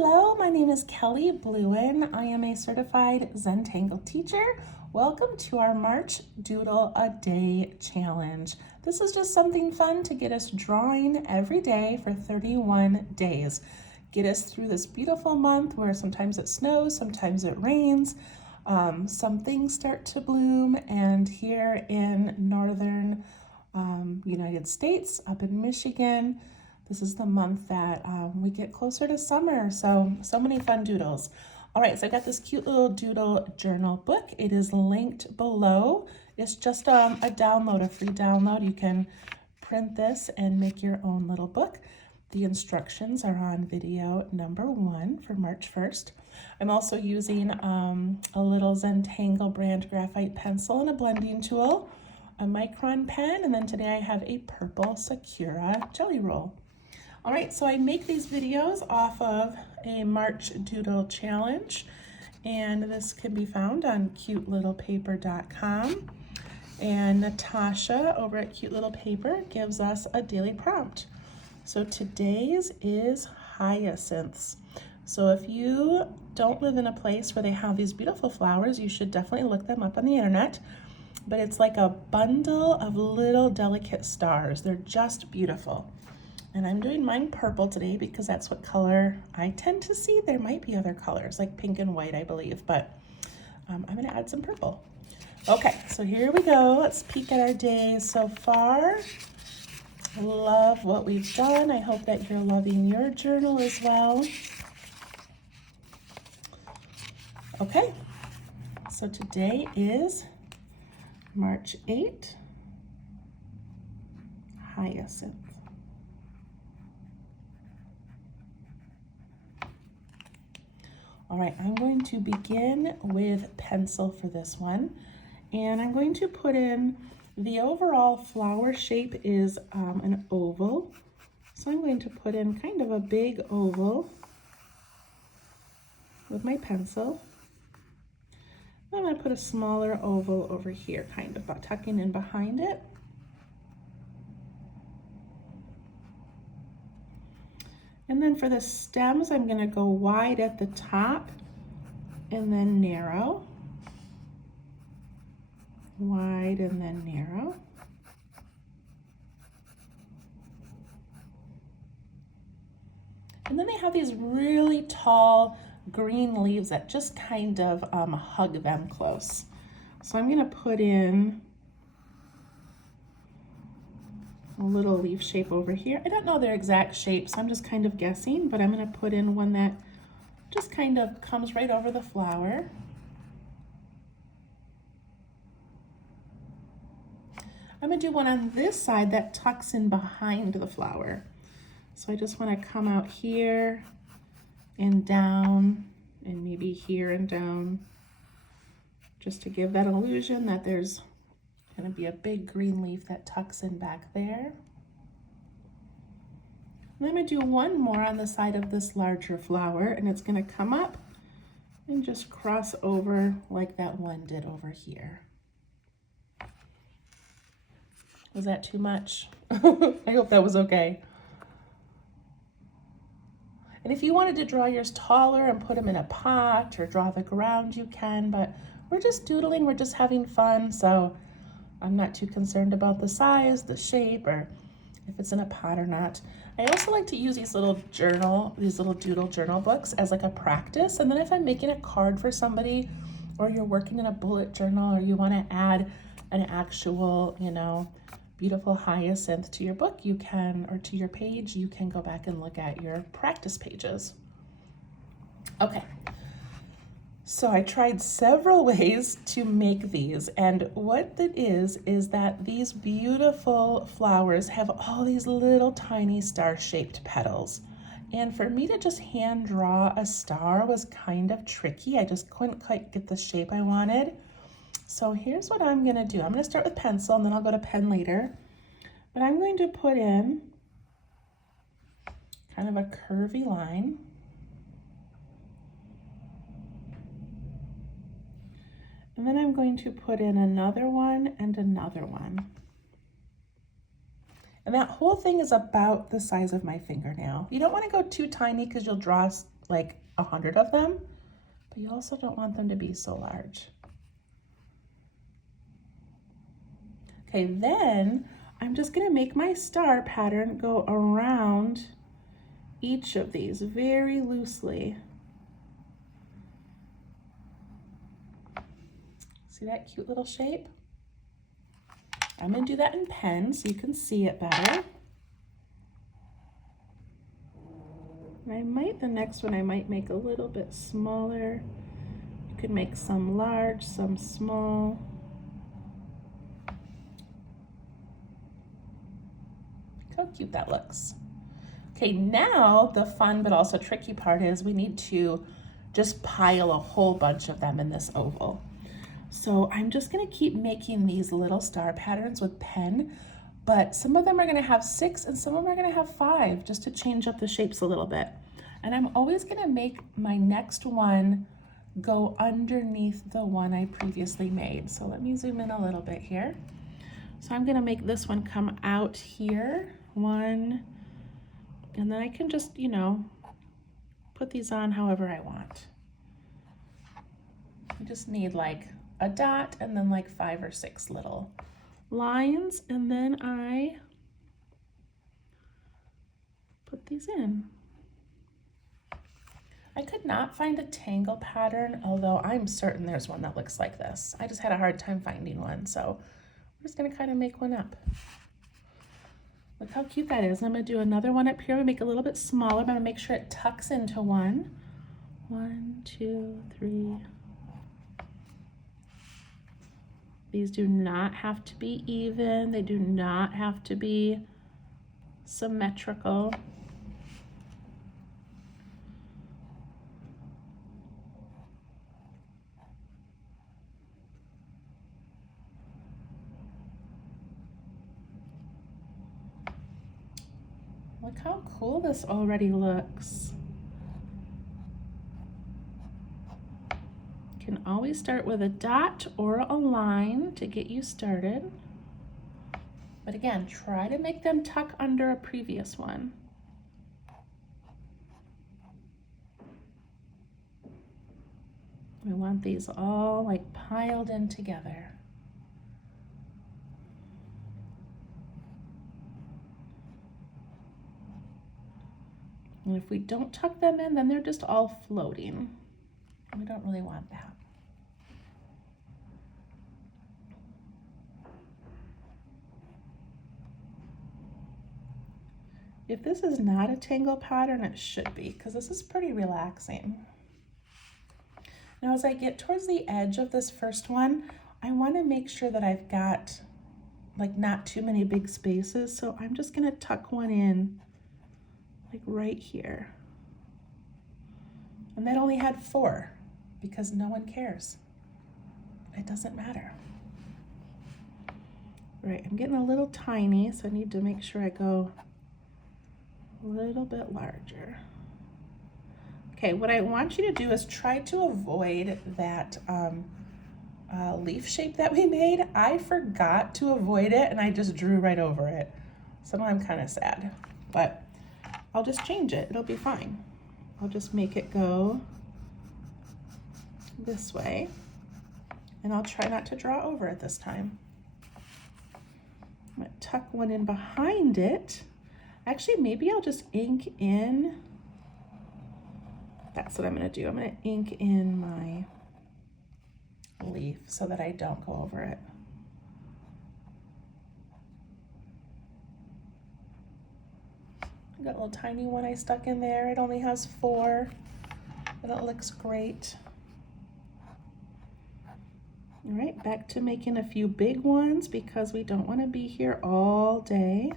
Hello, my name is Kelly Bluen. I am a certified Zentangle teacher. Welcome to our March Doodle a Day challenge. This is just something fun to get us drawing every day for 31 days. Get us through this beautiful month where sometimes it snows, sometimes it rains, some things start to bloom, and here in northern United States, up in Michigan, this is the month that we get closer to summer, so many fun doodles. All right, so I got this cute little doodle journal book. It is linked below. It's just a download, a free download. You can print this and make your own little book. The instructions are on video number 1 for March 1st. I'm also using a little Zentangle brand graphite pencil and a blending tool, a Micron pen, and then today I have a purple Sakura jelly roll. All right, so I make these videos off of a March Doodle challenge, and this can be found on cutelittlepaper.com. And Natasha over at Cute Little Paper gives us a daily prompt. So today's is hyacinths. So if you don't live in a place where they have these beautiful flowers, you should definitely look them up on the internet. But it's like a bundle of little delicate stars. They're just beautiful. And I'm doing mine purple today because that's what color I tend to see. There might be other colors like pink and white, I believe, but I'm gonna add some purple. Okay, so here we go. Let's peek at our days so far. I love what we've done. I hope that you're loving your journal as well. Okay, so today is March 8th, hyacinth. All right, I'm going to begin with pencil for this one, and I'm going to put in the overall flower shape is an oval. So I'm going to put in kind of a big oval with my pencil. I'm going to put a smaller oval over here, kind of tucking in behind it. And then for the stems, I'm going to go wide at the top and then narrow. Wide and then narrow. And then they have these really tall green leaves that just kind of hug them close. So I'm going to put in a little leaf shape over here. I don't know their exact shape, so I'm just kind of guessing, but I'm going to put in one that just kind of comes right over the flower. I'm going to do one on this side that tucks in behind the flower. So I just want to come out here and down, and maybe here and down, just to give that illusion that there's going to be a big green leaf that tucks in back there. And I'm going to do one more on the side of this larger flower, and it's going to come up and just cross over like that one did over here. Was that too much? I hope that was okay. And if you wanted to draw yours taller and put them in a pot or draw the ground, you can, but we're just doodling, we're just having fun, so I'm not too concerned about the size, the shape, or if it's in a pot or not. I also like to use these little doodle journal books as like a practice, and then if I'm making a card for somebody, or you're working in a bullet journal, or you want to add an actual, beautiful hyacinth to your book, you can, or to your page, you can go back and look at your practice pages. Okay, so I tried several ways to make these, and what it is that these beautiful flowers have all these little tiny star-shaped petals. And for me to just hand draw a star was kind of tricky. I just couldn't quite get the shape I wanted. So here's what I'm gonna do. I'm gonna start with pencil and then I'll go to pen later. But I'm going to put in kind of a curvy line. And then I'm going to put in another one and another one. And that whole thing is about the size of my fingernail. You don't want to go too tiny because you'll draw like 100 of them, but you also don't want them to be so large. Okay, then I'm just gonna make my star pattern go around each of these very loosely. See that cute little shape? I'm gonna do that in pen so you can see it better. And the next one I might make a little bit smaller. You could make some large, some small. Look how cute that looks. Okay, now the fun but also tricky part is we need to just pile a whole bunch of them in this oval. So I'm just gonna keep making these little star patterns with pen, but some of them are gonna have 6 and some of them are gonna have 5, just to change up the shapes a little bit. And I'm always gonna make my next one go underneath the one I previously made. So let me zoom in a little bit here. So I'm gonna make this one come out here, 1, and then I can just, you know, put these on however I want. I just need like a dot and then like 5 or 6 little lines, and then I put these in. I could not find a tangle pattern, although I'm certain there's one that looks like this. I just had a hard time finding one, so I'm just gonna kind of make one up. Look how cute that is. I'm gonna do another one up here. I'm gonna make it a little bit smaller, but I'm gonna make sure it tucks into one. 1, 2, 3. These do not have to be even. They do not have to be symmetrical. Look how cool this already looks. You can always start with a dot or a line to get you started. But again, try to make them tuck under a previous one. We want these all like piled in together. And if we don't tuck them in, then they're just all floating. We don't really want that. If this is not a tangle pattern, it should be, because this is pretty relaxing. Now, as I get towards the edge of this first one, I want to make sure that I've got like not too many big spaces. So I'm just going to tuck one in like right here. And that only had 4 because no one cares. It doesn't matter. Right, I'm getting a little tiny, so I need to make sure I go a little bit larger. Okay, what I want you to do is try to avoid that leaf shape that we made. I forgot to avoid it and I just drew right over it. So now I'm kind of sad, but I'll just change it. It'll be fine. I'll just make it go this way, and I'll try not to draw over it this time. I'm gonna tuck one in behind it. Actually, maybe I'll just ink in. That's what I'm gonna do. I'm gonna ink in my leaf so that I don't go over it. I got a little tiny one I stuck in there. It only has 4, but it looks great. All right, back to making a few big ones because we don't want to be here all day.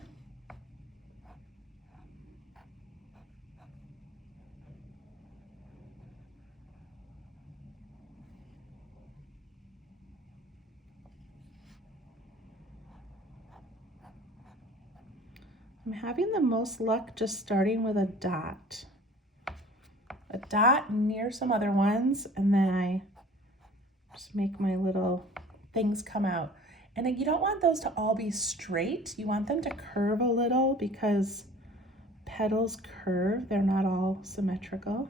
I'm having the most luck just starting with a dot near some other ones, and then I just make my little things come out. And then you don't want those to all be straight. You want them to curve a little because petals curve. They're not all symmetrical.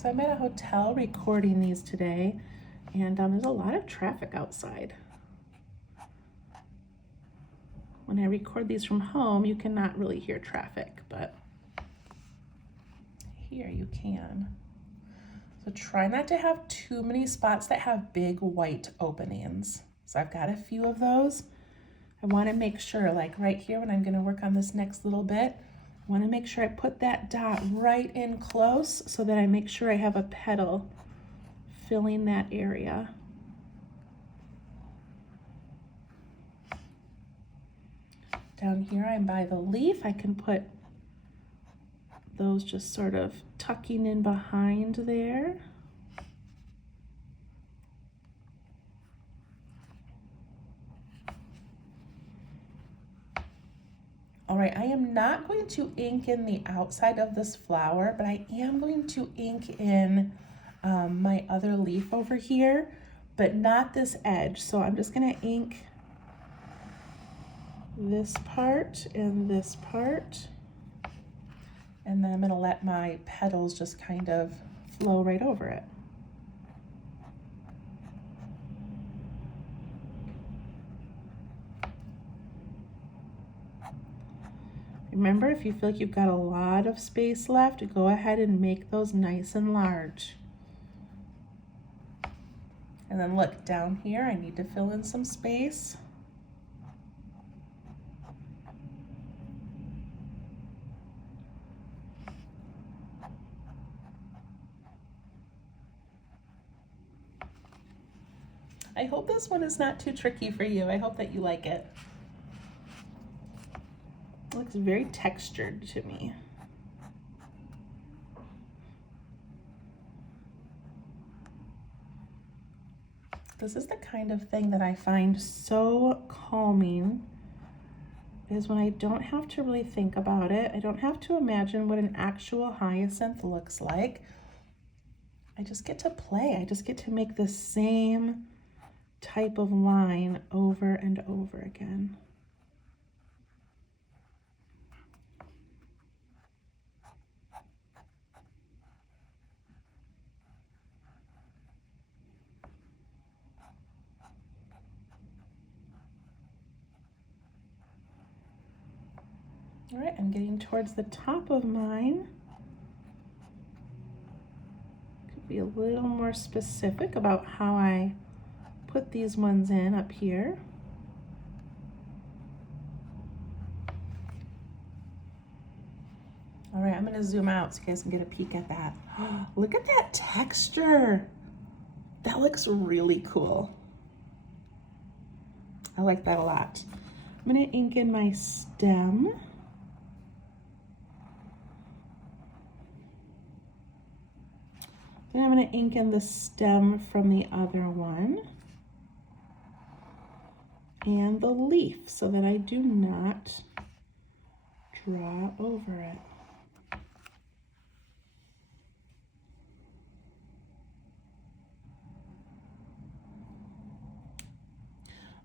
So I'm at a hotel recording these today, and there's a lot of traffic outside. When I record these from home, you cannot really hear traffic, but here you can. So try not to have too many spots that have big white openings. So I've got a few of those. I want to make sure, like right here when I'm going to work on this next little bit, I want to make sure I put that dot right in close so that I make sure I have a petal filling that area. Down here I'm by the leaf. I can put those just sort of tucking in behind there. All right, I am not going to ink in the outside of this flower, but I am going to ink in my other leaf over here, but not this edge. So I'm just gonna ink this part and this part, and then I'm gonna let my petals just kind of flow right over it. Remember, if you feel like you've got a lot of space left, go ahead and make those nice and large. And then look down here, I need to fill in some space. I hope this one is not too tricky for you. I hope that you like it. It looks very textured to me. This is the kind of thing that I find so calming, is when I don't have to really think about it. I don't have to imagine what an actual hyacinth looks like. I just get to play. I just get to make the same type of line over and over again. All right, I'm getting towards the top of mine. Could be a little more specific about how I put these ones in up here. All right, I'm gonna zoom out so you guys can get a peek at that. Look at that texture. That looks really cool. I like that a lot. I'm gonna ink in my stem. Then I'm going to ink in the stem from the other one and the leaf so that I do not draw over it.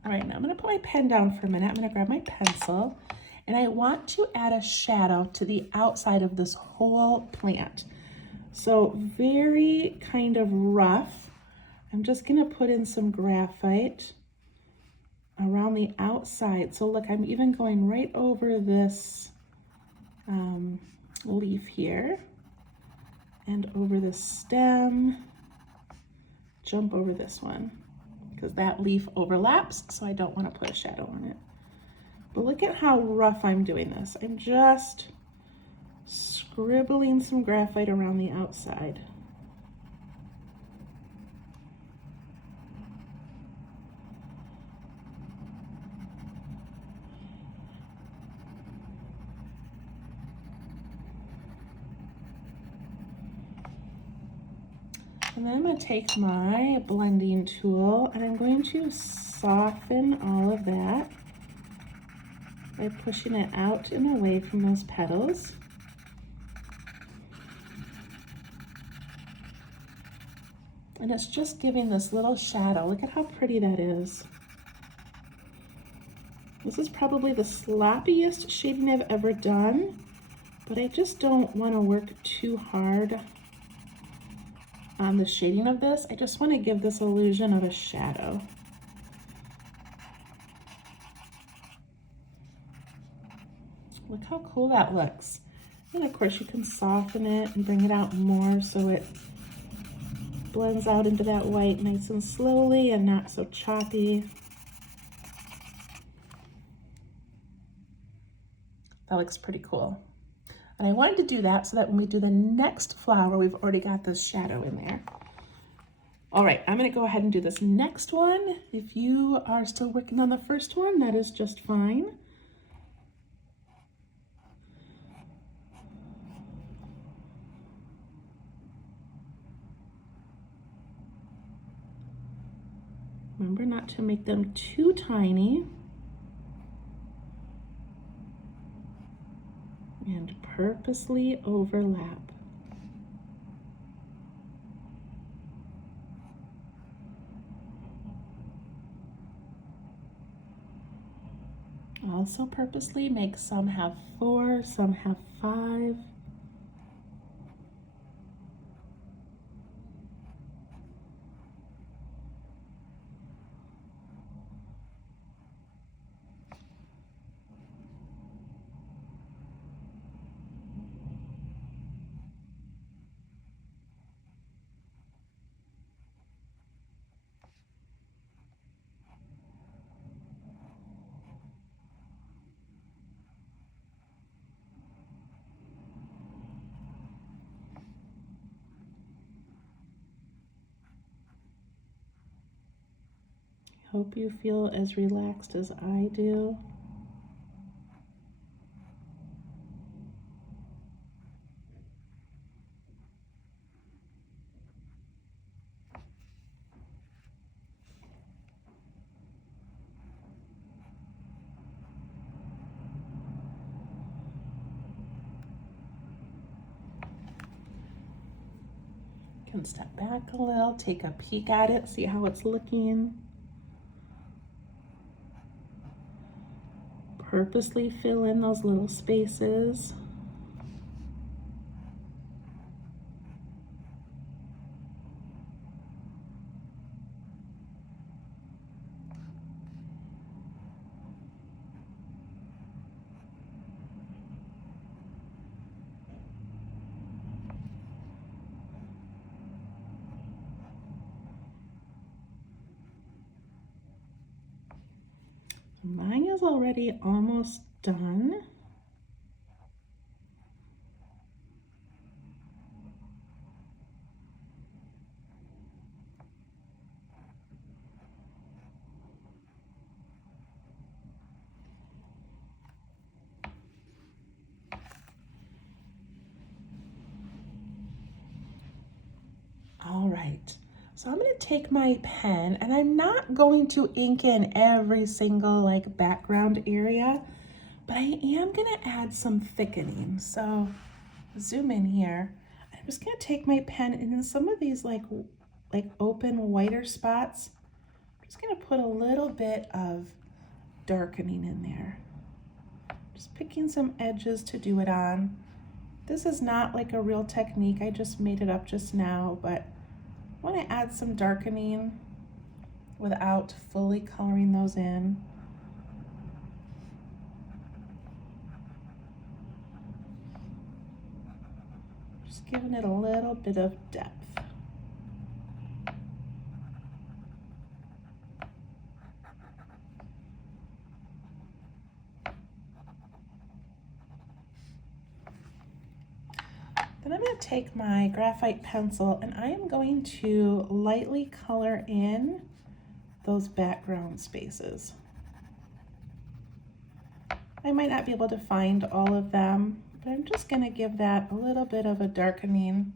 All right, now I'm going to put my pen down for a minute. I'm going to grab my pencil, and I want to add a shadow to the outside of this whole plant. So very kind of rough. I'm just gonna put in some graphite around the outside. So look, I'm even going right over this leaf here and over the stem, jump over this one because that leaf overlaps, so I don't want to put a shadow on it. But look at how rough I'm doing this. I'm just scribbling some graphite around the outside. And then I'm going to take my blending tool and I'm going to soften all of that by pushing it out and away from those petals. And it's just giving this little shadow. Look at how pretty that is. This is probably the sloppiest shading I've ever done, but I just don't want to work too hard on the shading of this. I just want to give this illusion of a shadow. Look how cool that looks. And of course you can soften it and bring it out more so it blends out into that white nice and slowly and not so choppy. That looks pretty cool. And I wanted to do that so that when we do the next flower, we've already got this shadow in there. All right, I'm gonna go ahead and do this next one. If you are still working on the first one, that is just fine. Remember not to make them too tiny. And purposely overlap. Also purposely make some have 4, some have 5. Hope you feel as relaxed as I do. Can step back a little, take a peek at it, see how it's looking. Purposely fill in those little spaces. Mine is already almost done. All right, so I'm going to take my pen and I'm not going to ink in every single like background area, but I am going to add some thickening. So zoom in here. I'm just going to take my pen and in some of these like open whiter spots, I'm just going to put a little bit of darkening in there. Just picking some edges to do it on. This is not like a real technique. I just made it up just now, but I want to add some darkening without fully coloring those in. Just giving it a little bit of depth. Then I'm going to take my graphite pencil and I am going to lightly color in those background spaces. I might not be able to find all of them, but I'm just going to give that a little bit of a darkening.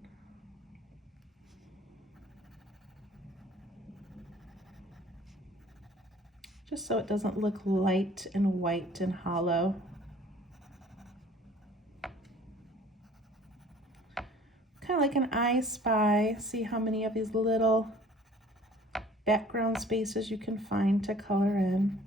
Just so it doesn't look light and white and hollow. Kind of like an I Spy, see how many of these little background spaces you can find to color in.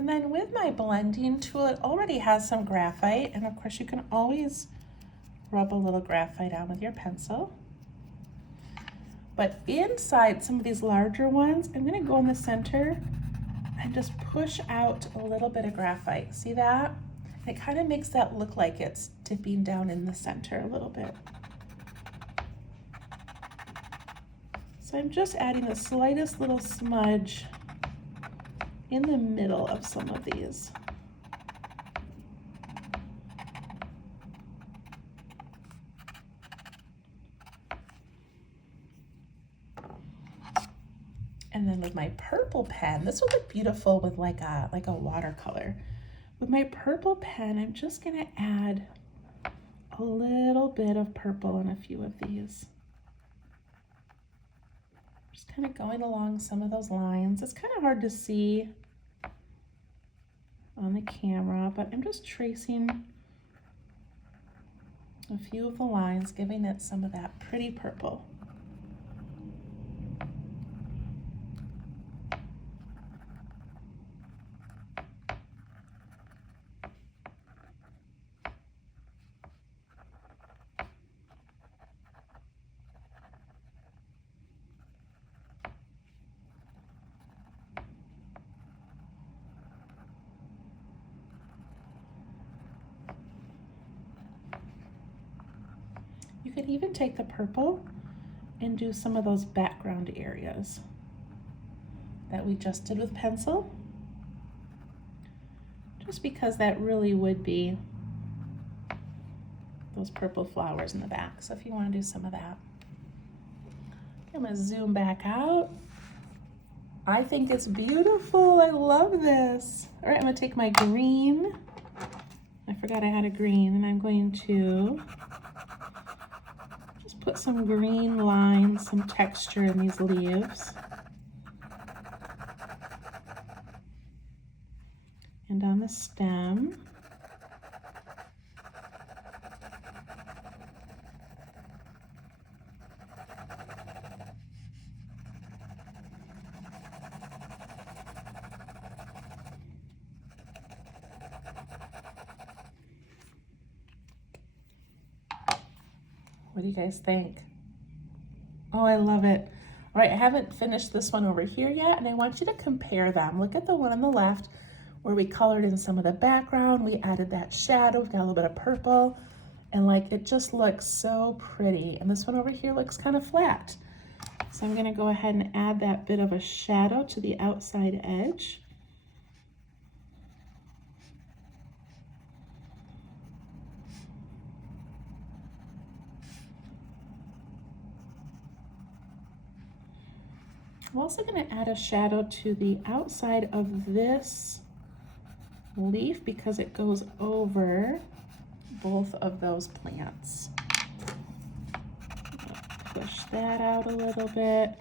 And then with my blending tool, it already has some graphite, and of course you can always rub a little graphite on with your pencil. But inside some of these larger ones, I'm gonna go in the center and just push out a little bit of graphite. See that? It kind of makes that look like it's dipping down in the center a little bit. So I'm just adding the slightest little smudge in the middle of some of these. And then with my purple pen, this would look beautiful with like a watercolor. With my purple pen, I'm just gonna add a little bit of purple in a few of these. Just kind of going along some of those lines. It's kind of hard to see on the camera, but I'm just tracing a few of the lines, giving it some of that pretty purple. You could even take the purple and do some of those background areas that we just did with pencil, just because that really would be those purple flowers in the back. So if you want to do some of that. I'm going to zoom back out. I think it's beautiful. I love this. All right, I'm going to take my green. I forgot I had a green, and I'm going to put some green lines, some texture in these leaves. And on the stem. What do you guys think? Oh, I love it. All right, I haven't finished this one over here yet, and I want you to compare them. Look at the one on the left where we colored in some of the background. We added that shadow, we've got a little bit of purple, and like it just looks so pretty. And this one over here looks kind of flat. So I'm gonna go ahead and add that bit of a shadow to the outside edge. I'm also going to add a shadow to the outside of this leaf because it goes over both of those plants. Push that out a little bit,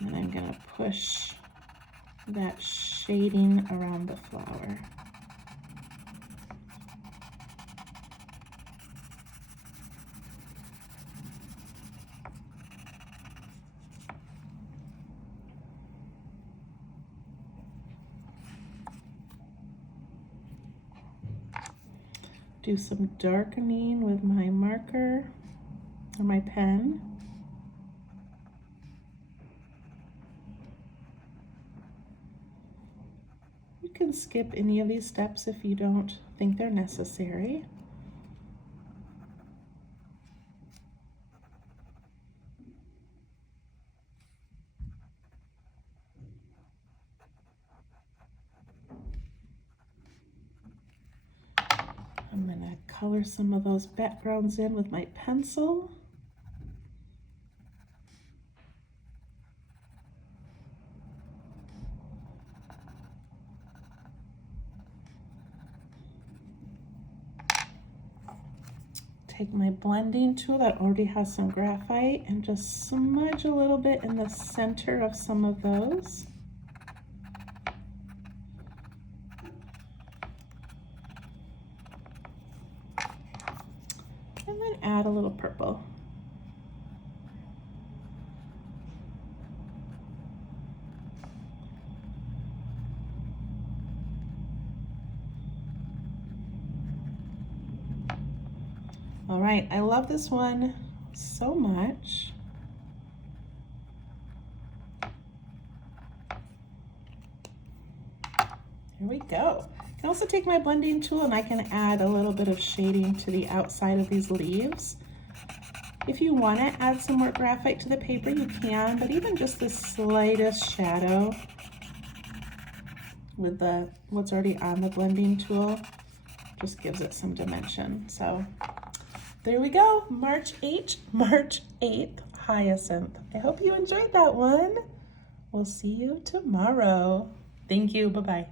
and then I'm going to push that shading around the flower. Do some darkening with my marker or my pen. You can skip any of these steps if you don't think they're necessary. I'm going to color some of those backgrounds in with my pencil. Take my blending tool that already has some graphite and just smudge a little bit in the center of some of those. And then add a little purple. All right, I love this one so much. Here we go. I can also take my blending tool and I can add a little bit of shading to the outside of these leaves. If you want to add some more graphite to the paper, you can, but even just the slightest shadow with what's already on the blending tool just gives it some dimension. So there we go, March 8th, hyacinth. I hope you enjoyed that one. We'll see you tomorrow. Thank you, bye-bye.